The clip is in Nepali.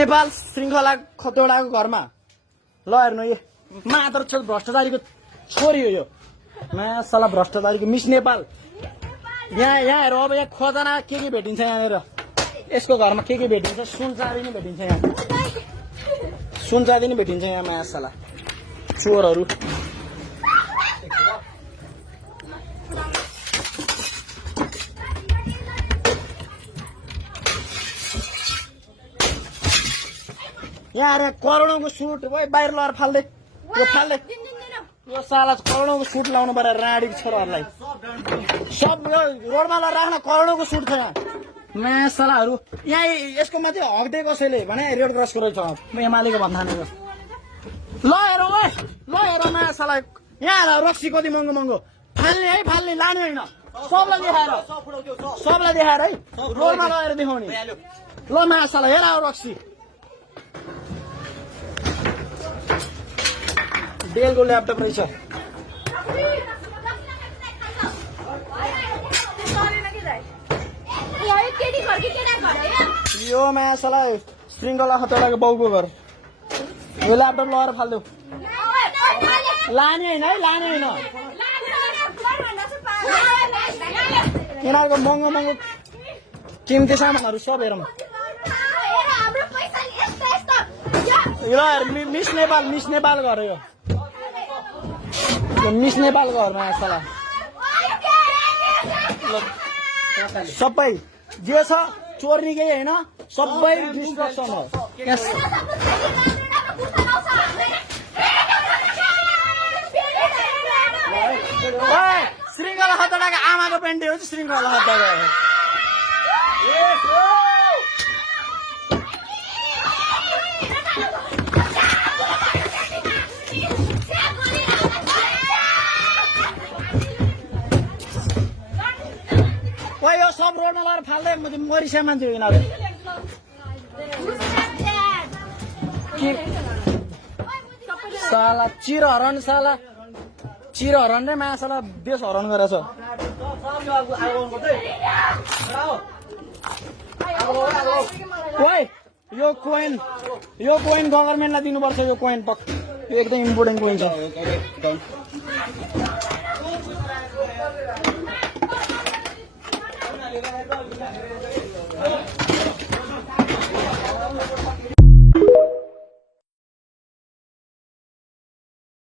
नेपाल श्रृङ्खला खतौडाको घरमा ल हेर्नु यो मात्र छ भ्रष्टाचारीको छोरी हो यो मासला भ्रष्टाचारीको मिस नेपाल यहाँ हेर अब यहाँ खजाना के भेटिन्छ यहाँनिर यसको घरमा के भेटिन्छ सुन चाँदी नै भेटिन्छ यहाँ सुन चाँदी नै भेटिन्छ यहाँ मासला चोरहरू यहाँ अरे करोडौँको सुट भाइ बाहिर लगाएर फाल्दै यो फाल्दै यो साला करोडौँको सुट लाउनु पर्यो राडीको छोराहरूलाई सब रोडमा लगाएर राख्न करोडौँको सुट छ यहाँ मासलाहरू यहाँ यसको माथि हक्दै कसैले भने रेड क्रसको रहेछ एमालेको भन्दा ल हेर ल हेर मासला यहाँ रक्सी कति महँगो महँगो फाल्ने है फाल्ने लाने होइन सबलाई देखाएर है रोडमा लगाएर देखाउने ल मासला हेर रक्सी डेलको ल्यापटप रहेछ यो मासला श्रृङ्खला खतौडाको बाउको घर यो ल्यापटप लगाएर फाल्देऊ लाने होइन है लाने होइन यिनीहरूको महँगो महँगो किम्ती सामानहरू सब हेरौँ यो मिस नेपाल घर यो मिस नेपाल घर मासला सबै जे छ चोर्नी केही होइन सबै डिस्ट्रक्सन हो श्रृङ्खला खतौडाको आमाको पेन्टी हो श्रृङ्खला खतौडा यो सब रोडमा लगाएर फाल्दै मरिसा मान्छे हो यिनीहरू साला चिर हरण रे मासला देश हरण गरेछ यो कोइन गभर्मेन्टलाई दिनुपर्छ यो कोइन यो एकदम इम्पोर्टेन्ट कोइन छ